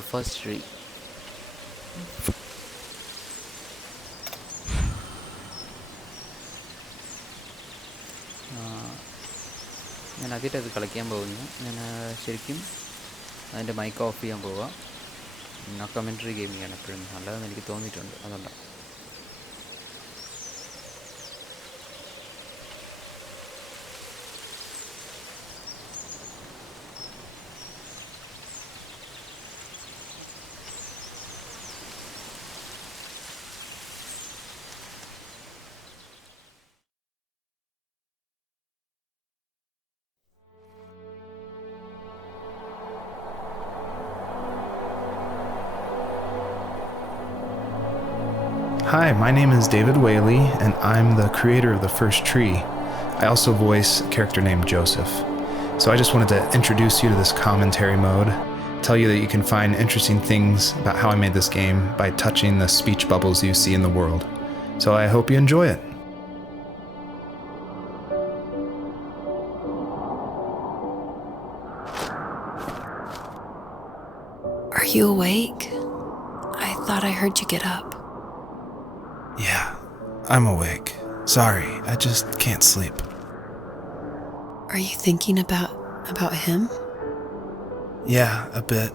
the first tree. ഞാൻ ആദ്യമായിട്ട് അത് കളിക്കാൻ പോകുന്നു. ഞാൻ ശരിക്കും അതിൻ്റെ മൈക്ക് ഓഫ് ചെയ്യാൻ പോവാം. ഡോക്യുമെൻ്ററി ഗെയിമിംഗ് ആണ് എപ്പോഴും നല്ലതെന്ന് എനിക്ക് തോന്നിയിട്ടുണ്ട്. അതുകൊണ്ടാണ്. Hi, my name is David Whaley, and I'm the creator of The First Tree. I also voice a character named Joseph. So I just wanted to introduce you to this commentary mode, tell you that you can find interesting things about how I made this game by touching the speech bubbles you see in the world. So I hope you enjoy it. Are you awake? I thought I heard you get up. Yeah, I'm awake. Sorry, I just can't sleep. Are you thinking about him? Yeah, a bit.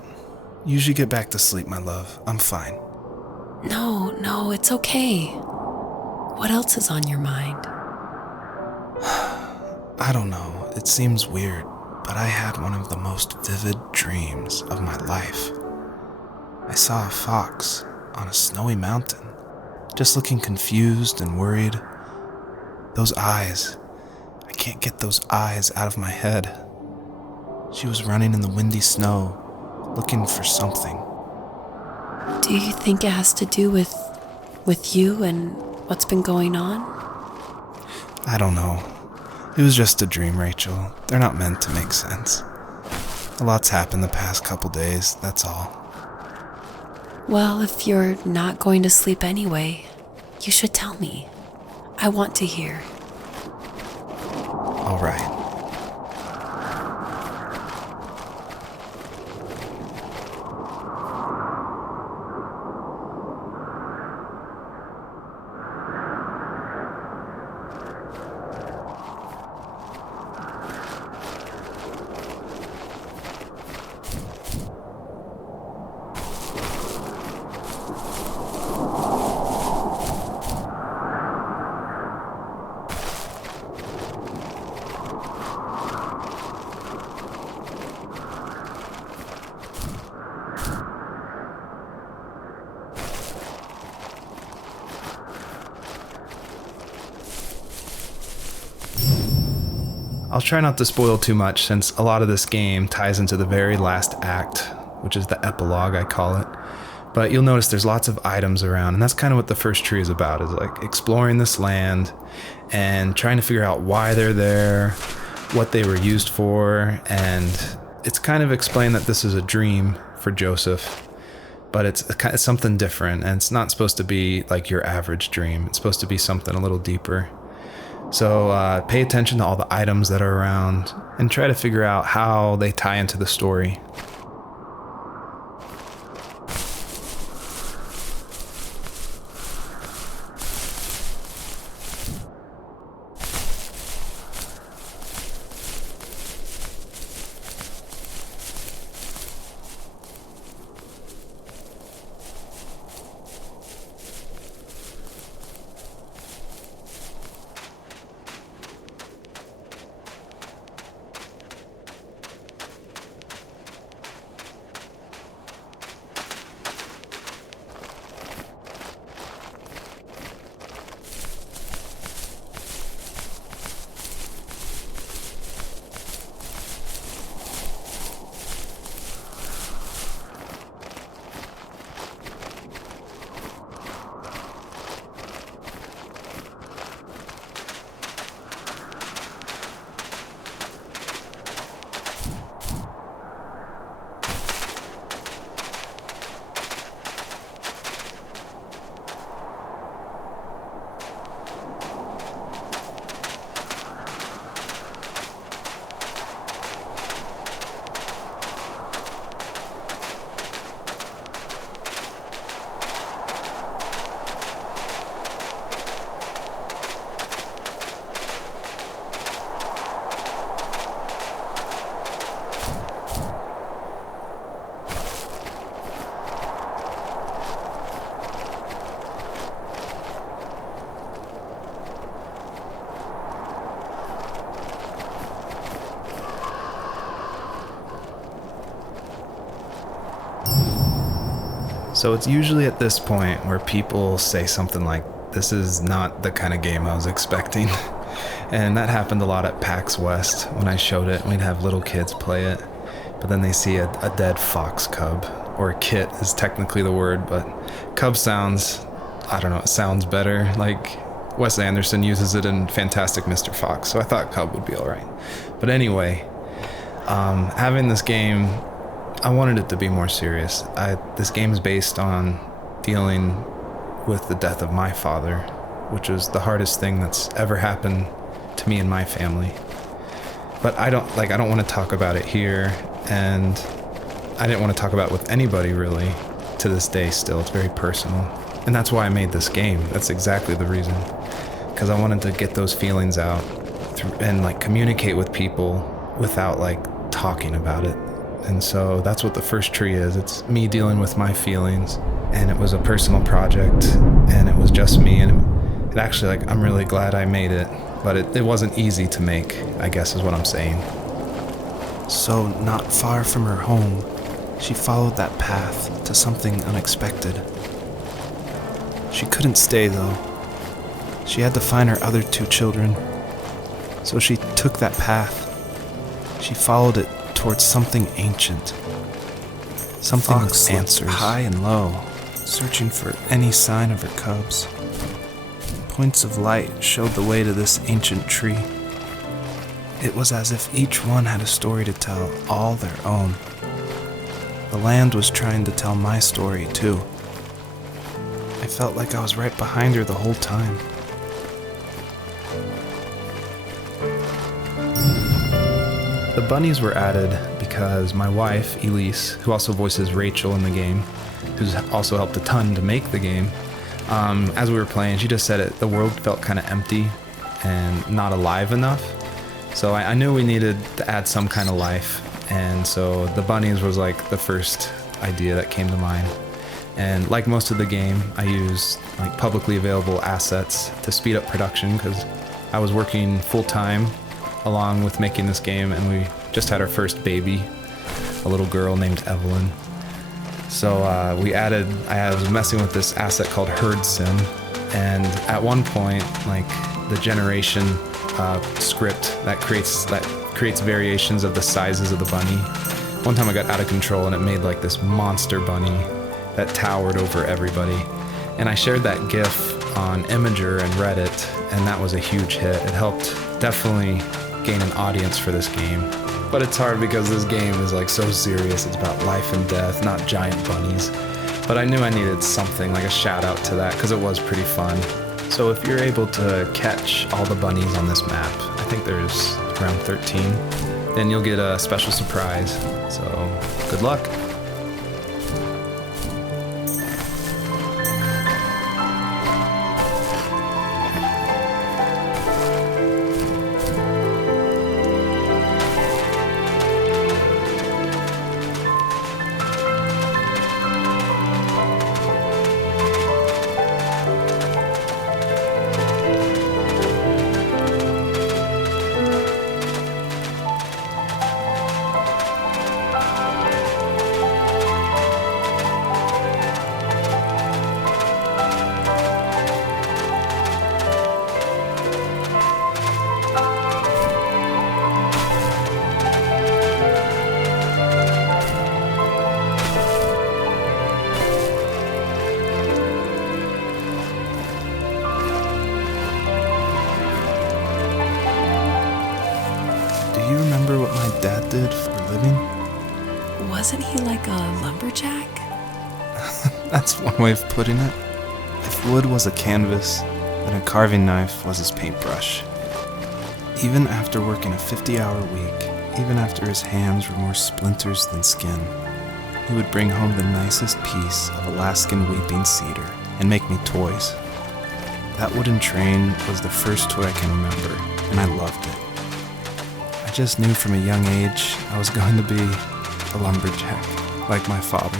Usually get back to sleep, my love. I'm fine. No, it's okay. What else is on your mind? I don't know. It seems weird, but I had one of the most vivid dreams of my life. I saw a fox on a snowy mountain, just looking confused and worried. Those eyes. I can't get those eyes out of my head. She was running in the windy snow, looking for something. Do you think it has to do with you and what's been going on? I don't know. It was just a dream, Rachel. They're not meant to make sense. A lot's happened the past couple days, that's all. Well, if you're not going to sleep anyway, you should tell me. I want to hear. All right. I'll try not to spoil too much since a lot of this game ties into the very last act, which is the epilogue, I call it. But you'll notice there's lots of items around, and that's kind of what the first tree is about, is like exploring this land and trying to figure out why they're there, what they were used for, and it's kind of explained that this is a dream for Joseph, but it's something different, and it's not supposed to be like your average dream. It's supposed to be something a little deeper. So pay attention to all the items that are around and try to figure out how they tie into the story. So it's usually at this point where people say something like, "This is not the kind of game I was expecting." And that happened a lot at PAX West when I showed it. We'd have little kids play it, but then they see a dead fox cub, or a kit is technically the word, but cub sounds, I don't know, it sounds better. Like Wes Anderson uses it in Fantastic Mr. Fox, so I thought cub would be alright. But anyway, having this game, I wanted it to be more serious. This game is based on dealing with the death of my father, which was the hardest thing that's ever happened to me and my family. But I don't want to talk about it here, and I didn't want to talk about it with anybody really to this day still. It's very personal. And that's why I made this game. That's exactly the reason. Because I wanted to get those feelings out and like communicate with people without like talking about it. And so that's what the first tree is. It's me dealing with my feelings, and it was a personal project, and it was just me, and it actually, like, I'm really glad I made it, but it wasn't easy to make, I guess is what I'm saying. So, not far from her home, she followed that path to something unexpected. She couldn't stay, though. She had to find her other 2 children. So she took that path. She followed it towards something ancient. Something with answers, high and low, searching for any sign of her cubs. Points of light showed the way to this ancient tree. It was as if each one had a story to tell, all their own. The land was trying to tell my story, too. I felt like I was right behind her the whole time. The bunnies were added because my wife, Elise, who also voices Rachel in the game, who's also helped a ton to make the game, as we were playing, she just said the world felt kind of empty and not alive enough. So I knew we needed to add some kind of life, and so the bunnies was like the first idea that came to mind. And like most of the game, I used like publicly available assets to speed up production because I was working full-time along with making this game, and we just had our first baby, a little girl named Evelyn. So I was messing with this asset called Herd Sim, and at one point, like the generation script that creates variations of the sizes of the bunny. One time I got out of control and it made like this monster bunny that towered over everybody. And I shared that GIF on Imager and Reddit, and that was a huge hit. It helped definitely gain an audience for this game. But it's hard because this game is like so serious. It's about life and death, not giant bunnies. But I knew I needed something, like a shout out to that, because it was pretty fun. So if you're able to catch all the bunnies on this map, I think there's around 13, then you'll get a special surprise. So good luck. Do you remember what my dad did for a living? Wasn't he like a lumberjack? That's one way of putting it. If wood was a canvas, then a carving knife was his paintbrush. Even after working a 50-hour week, even after his hands were more splinters than skin, he would bring home the nicest piece of Alaskan weeping cedar and make me toys. That wooden train was the first toy I can remember, and I loved it. I just knew from a young age I was going to be a lumberjack, like my father.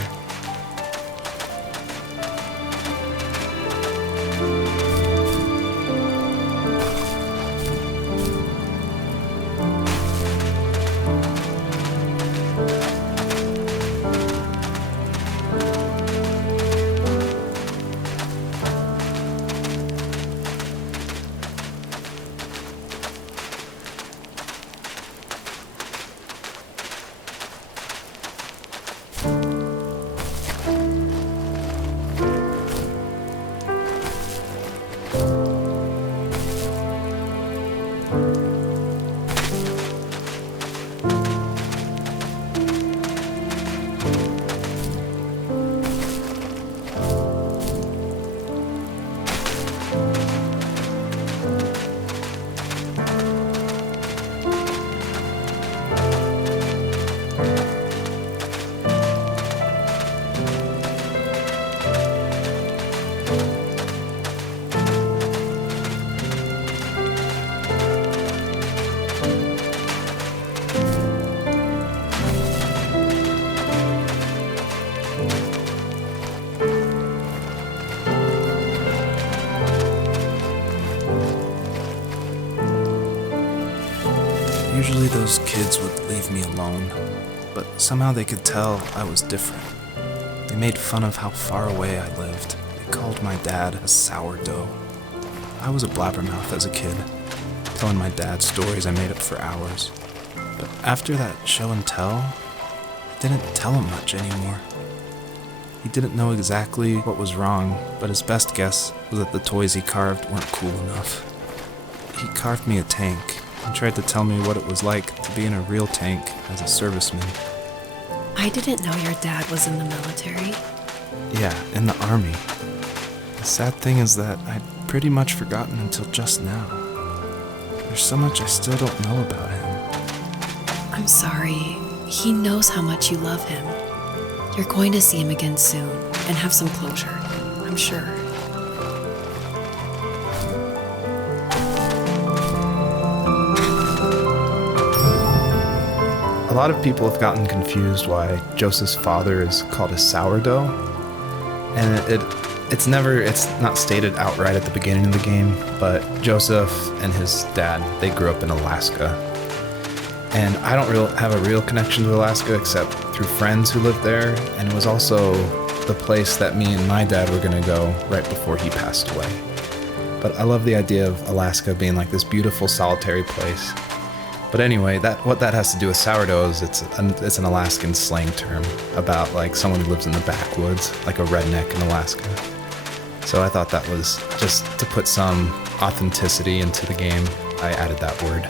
Usually those kids would leave me alone, but somehow they could tell I was different. They made fun of how far away I lived. They called my dad a sourdough. I was a blabbermouth as a kid, telling my dad stories I made up for hours. But after that show and tell, I didn't tell him much anymore. He didn't know exactly what was wrong, but his best guess was that the toys he carved weren't cool enough. He carved me a tank and tried to tell me what it was like to be in a real tank as a serviceman. I didn't know your dad was in the military. Yeah, in the army. The sad thing is that I'd pretty much forgotten until just now. There's so much I still don't know about him. I'm sorry. He knows how much you love him. You're going to see him again soon and have some closure, I'm sure. A lot of people have gotten confused why Joseph's father is called a sourdough, and it's not stated outright at the beginning of the game, but Joseph and his dad, they grew up in Alaska. And I don't have a real connection to Alaska except through friends who lived there, and it was also the place that me and my dad were going to go right before he passed away. But I love the idea of Alaska being like this beautiful solitary place. But anyway, what that has to do with sourdough is it's an Alaskan slang term about like someone who lives in the backwoods, like a redneck in Alaska. So I thought that was just to put some authenticity into the game, I added that word.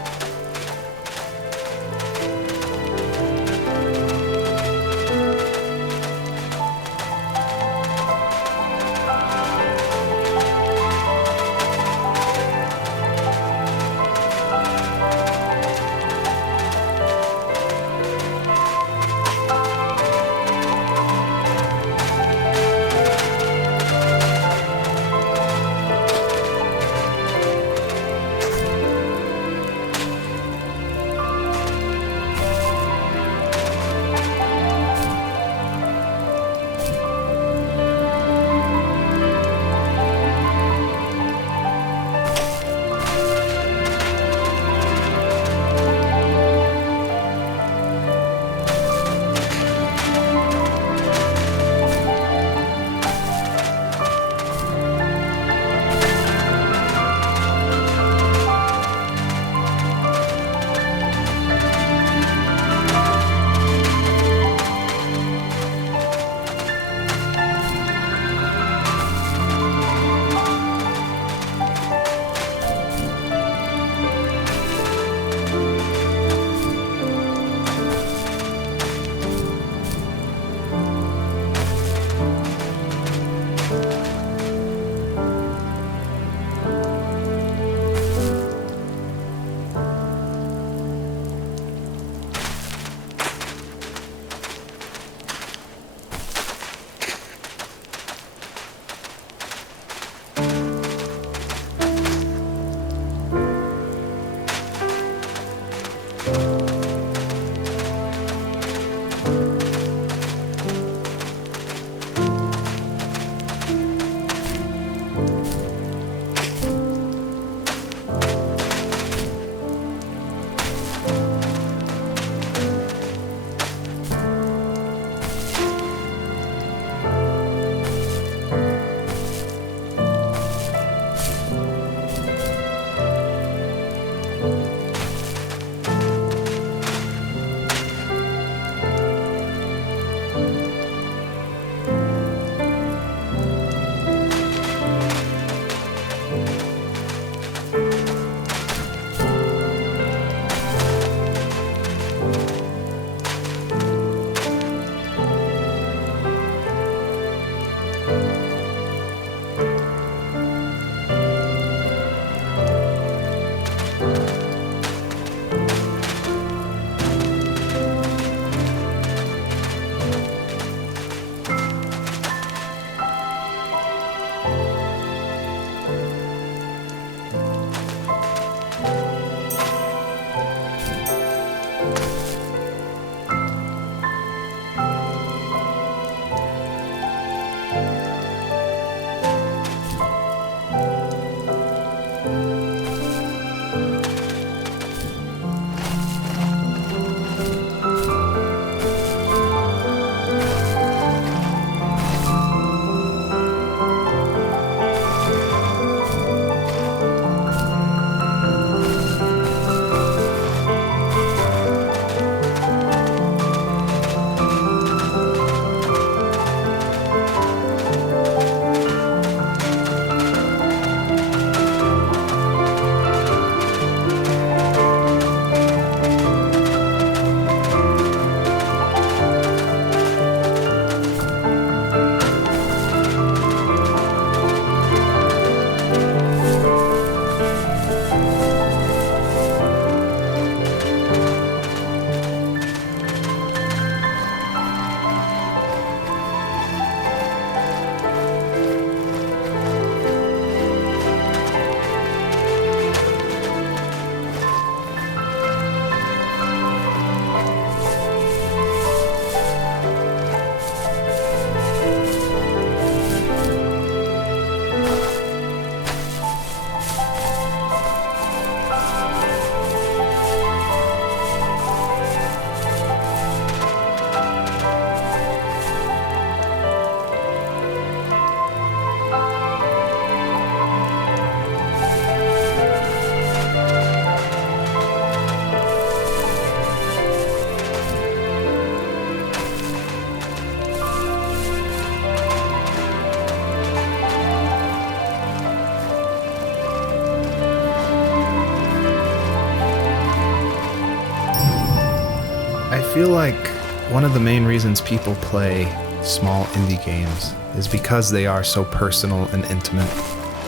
feel like one of the main reasons people play small indie games is because they are so personal and intimate.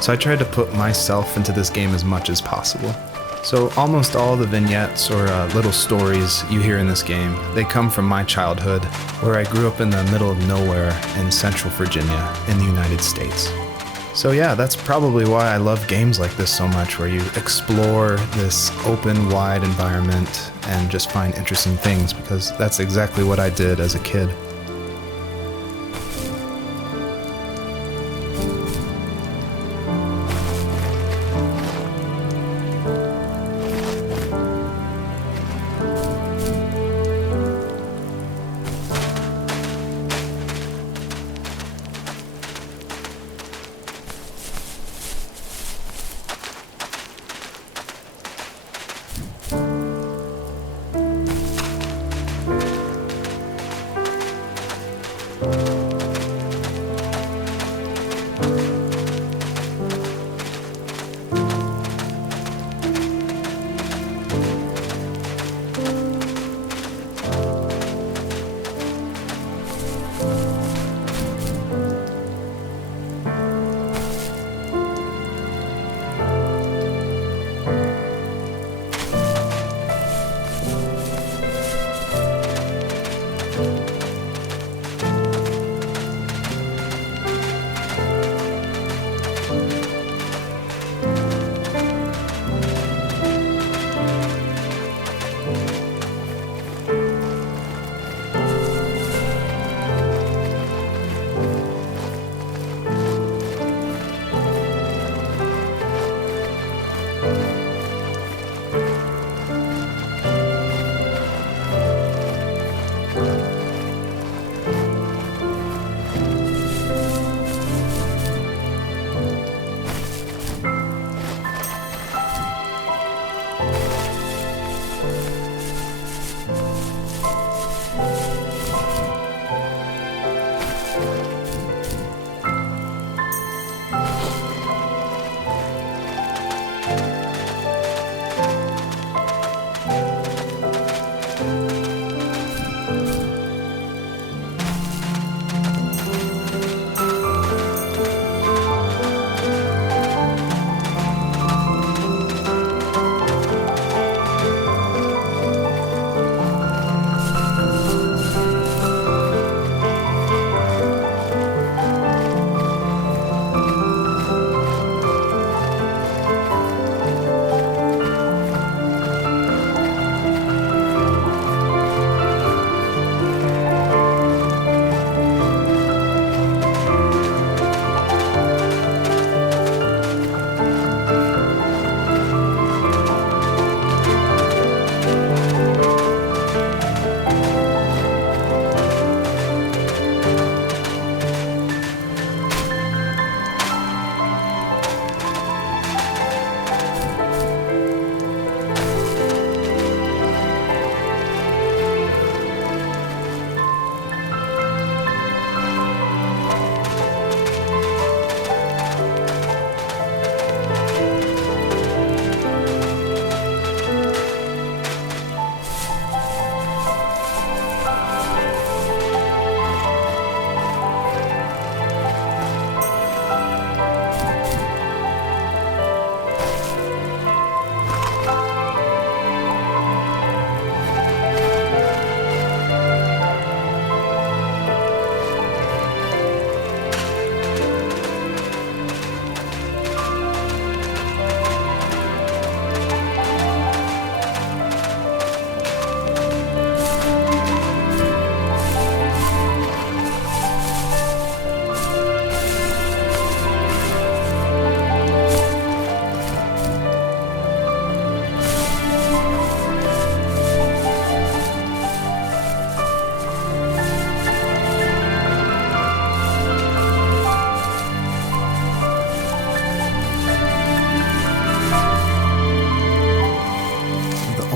So I tried to put myself into this game as much as possible. So almost all the vignettes or little stories you hear in this game, they come from my childhood, where I grew up in the middle of nowhere in Central Virginia in the United States. So yeah, that's probably why I love games like this so much, where you explore this open, wide environment and just find interesting things, because that's exactly what I did as a kid.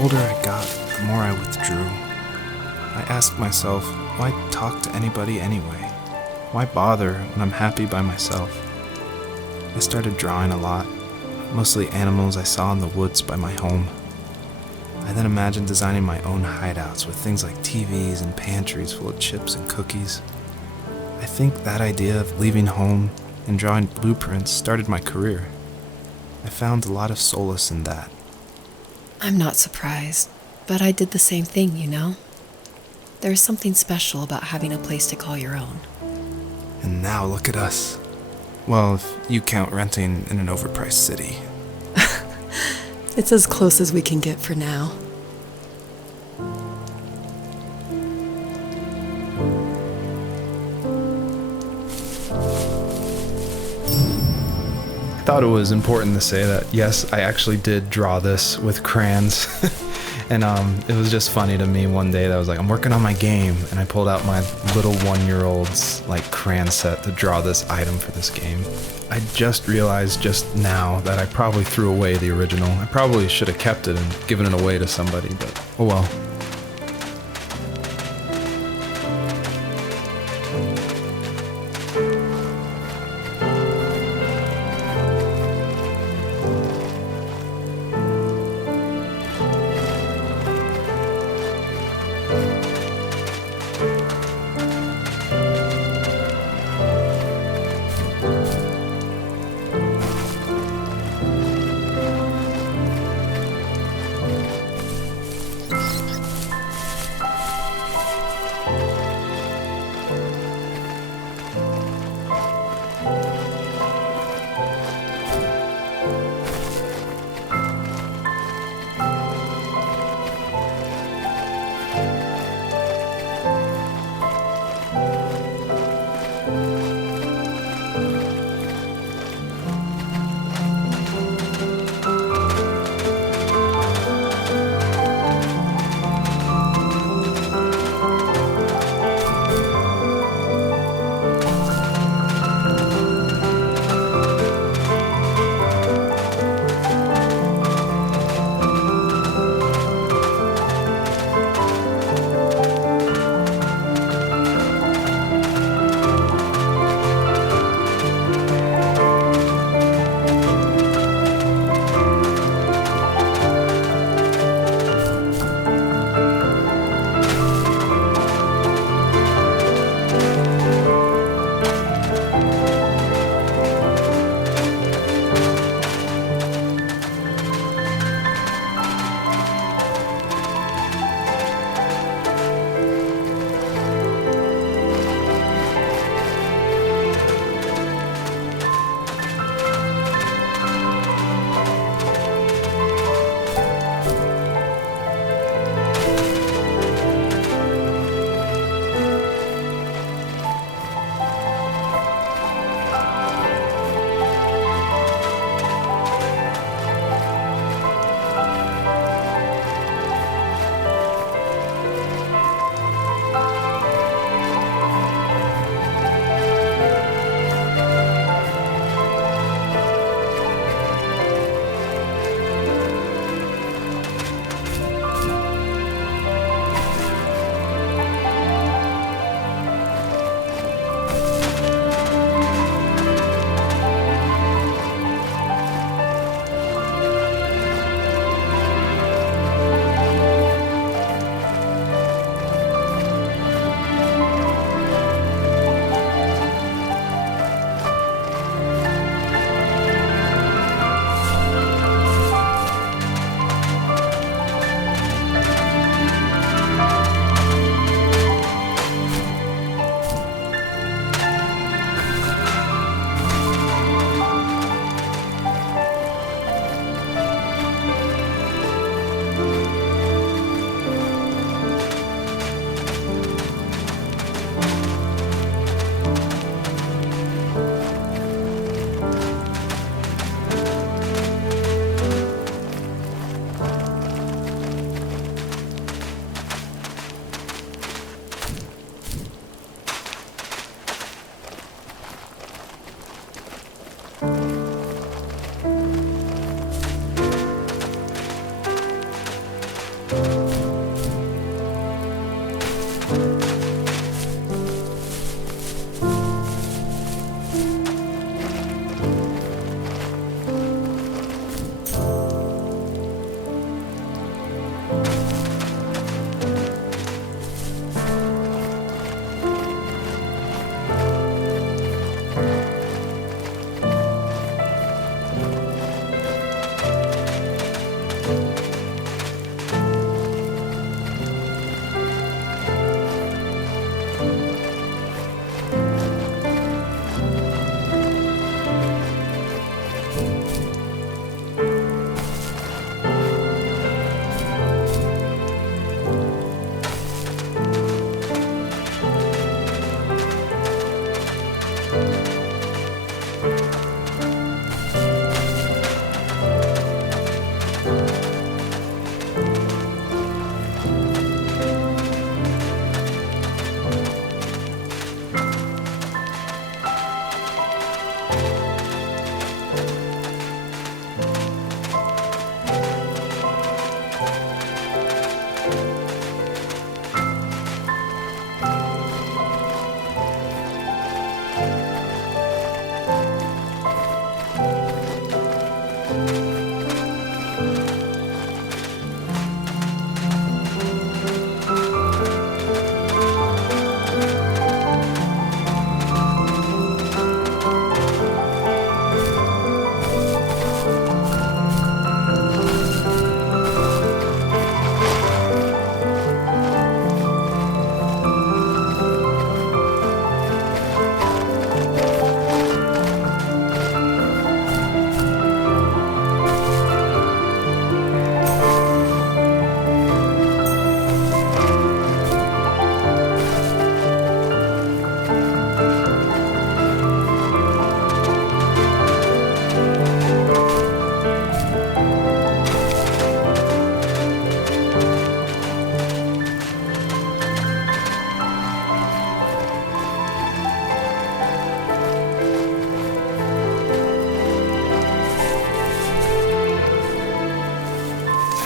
older I got, the more I withdrew. I asked myself, why talk to anybody anyway? Why bother when I'm happy by myself? I started drawing a lot, mostly animals I saw in the woods by my home. I then imagined designing my own hideouts with things like TVs and pantries full of chips and cookies. I think that idea of leaving home and drawing blueprints started my career. I found a lot of solace in that. I'm not surprised, but I did the same thing, you know? There's something special about having a place to call your own. And now look at us. Well, if you count renting in an overpriced city. It's as close as we can get for now. I thought it was important to say that, yes, I actually did draw this with crayons. And it was just funny to me one day that I was like, I'm working on my game, and I pulled out my little 1-year-old's like crayon set to draw this item for this game. I just realized just now that I probably threw away the original. I probably should have kept it and given it away to somebody, but oh well.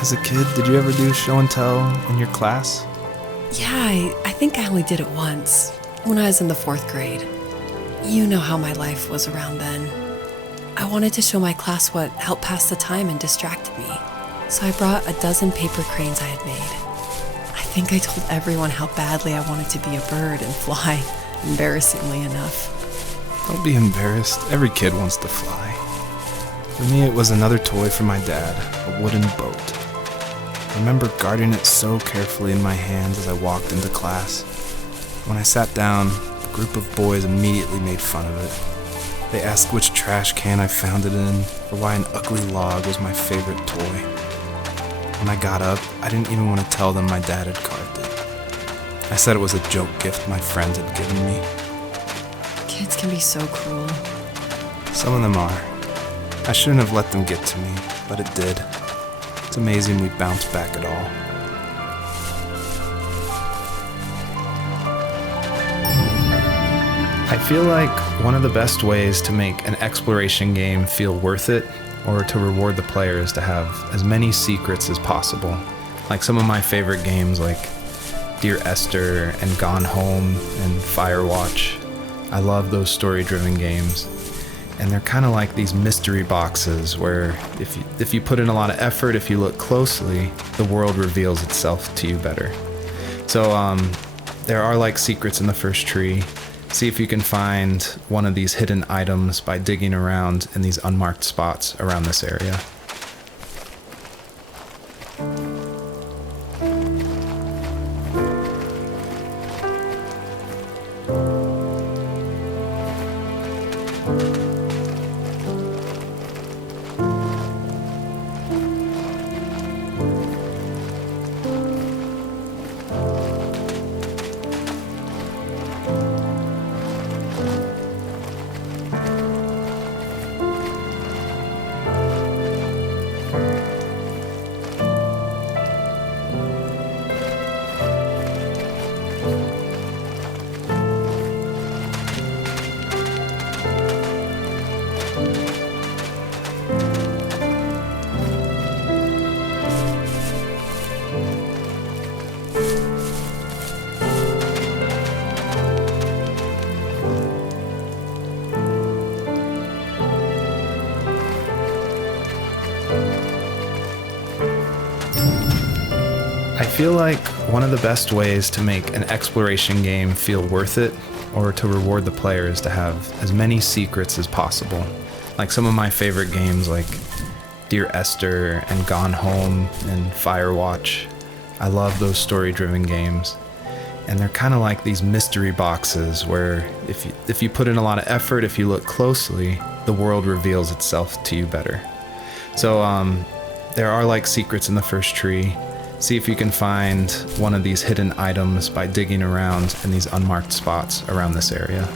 As a kid, did you ever do show and tell in your class? Yeah, I think I only did it once, when I was in the 4th grade. You know how my life was around then. I wanted to show my class what helped pass the time and distracted me, so I brought a dozen paper cranes I had made. I think I told everyone how badly I wanted to be a bird and fly, embarrassingly enough. Don't be embarrassed. Every kid wants to fly. For me, it was another toy from my dad, a wooden boat. I remember guarding it so carefully in my hands as I walked into class. When I sat down, a group of boys immediately made fun of it. They asked which trash can I found it in, or why an ugly log was my favorite toy. When I got up, I didn't even want to tell them my dad had carved it. I said it was a joke gift my friends had given me. Kids can be so cruel. Some of them are. I shouldn't have let them get to me, but it did. It's amazing we bounced back at all. I feel like one of the best ways to make an exploration game feel worth it, or to reward the player, is to have as many secrets as possible. Like some of my favorite games like Dear Esther and Gone Home and Firewatch. I love those story-driven games. And they're kind of like these mystery boxes where if you put in a lot of effort, if you look closely, the world reveals itself to you better. So there are like secrets in the first tree. See if you can find one of these hidden items by digging around in these unmarked spots around this area. I feel like one of the best ways to make an exploration game feel worth it, or to reward the player, is to have as many secrets as possible. Like some of my favorite games like Dear Esther and Gone Home and Firewatch. I love those story-driven games. And they're kind of like these mystery boxes where if you put in a lot of effort, if you look closely, the world reveals itself to you better. So there are like secrets in the first tree. See if you can find one of these hidden items by digging around in these unmarked spots around this area.